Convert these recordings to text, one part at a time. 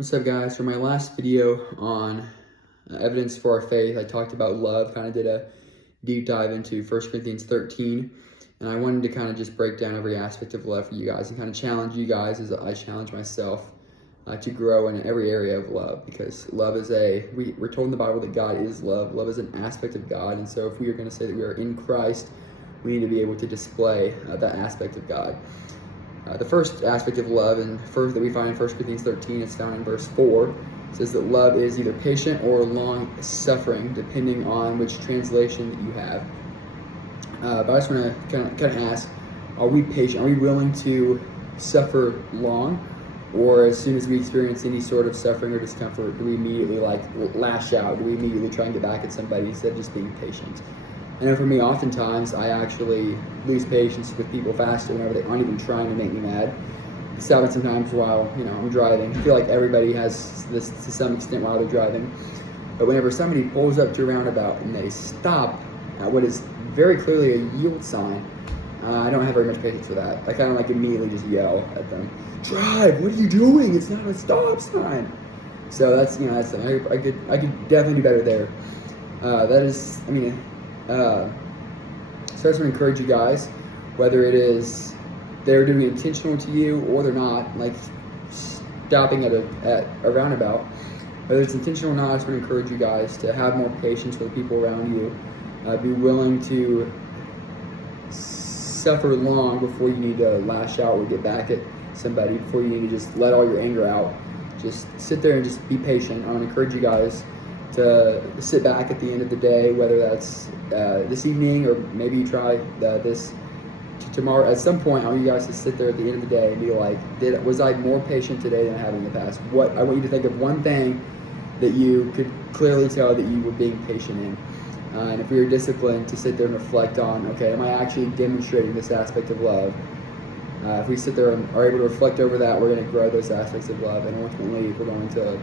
What's up, guys? For my last video on evidence for our faith, I talked about love, kind of did a deep dive into 1 Corinthians 13, and I wanted to kind of just break down every aspect of love for you guys and kind of challenge you guys as I challenge myself to grow in every area of love, because love is we're told in the Bible that God is love. Love is an aspect of God, and so if we are going to say that we are in Christ, we need to be able to display that aspect of God. The first aspect of love that we find in 1 Corinthians 13 is found in verse 4. It says that love is either patient or long-suffering, depending on which translation that you have. But I just want to kind of ask, are we patient? Are we willing to suffer long? Or as soon as we experience any sort of suffering or discomfort, do we immediately lash out? Do we immediately try and get back at somebody instead of just being patient? I know for me, oftentimes, I actually lose patience with people faster whenever they aren't even trying to make me mad. It's happened sometimes while, I'm driving. I feel like everybody has this to some extent while they're driving. But whenever somebody pulls up to a roundabout and they stop at what is very clearly a yield sign, I don't have very much patience for that. I kind of immediately just yell at them, "Drive! What are you doing? It's not a stop sign." So that's I could definitely do better there. So I just want to encourage you guys, whether it is they're doing it intentional to you or they're not, like stopping at a roundabout, whether it's intentional or not, I just want to encourage you guys to have more patience for the people around you. Be willing to suffer long before you need to lash out or get back at somebody, before you need to just let all your anger out. Just sit there and just be patient. I want to encourage you guys to sit back at the end of the day, whether that's this evening or maybe you try this tomorrow. At some point, I want you guys to sit there at the end of the day and be like, was I more patient today than I have in the past? I want you to think of one thing that you could clearly tell that you were being patient in. And if we are disciplined to sit there and reflect on, okay, am I actually demonstrating this aspect of love? If we sit there and are able to reflect over that, we're going to grow those aspects of love, and ultimately we're going to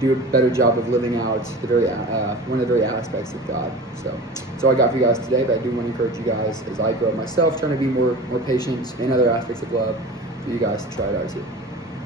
do a better job of living out one of the very aspects of God. So that's all I got for you guys today, but I do want to encourage you guys as I grow myself, trying to be more patient in other aspects of love, for you guys to try it out too.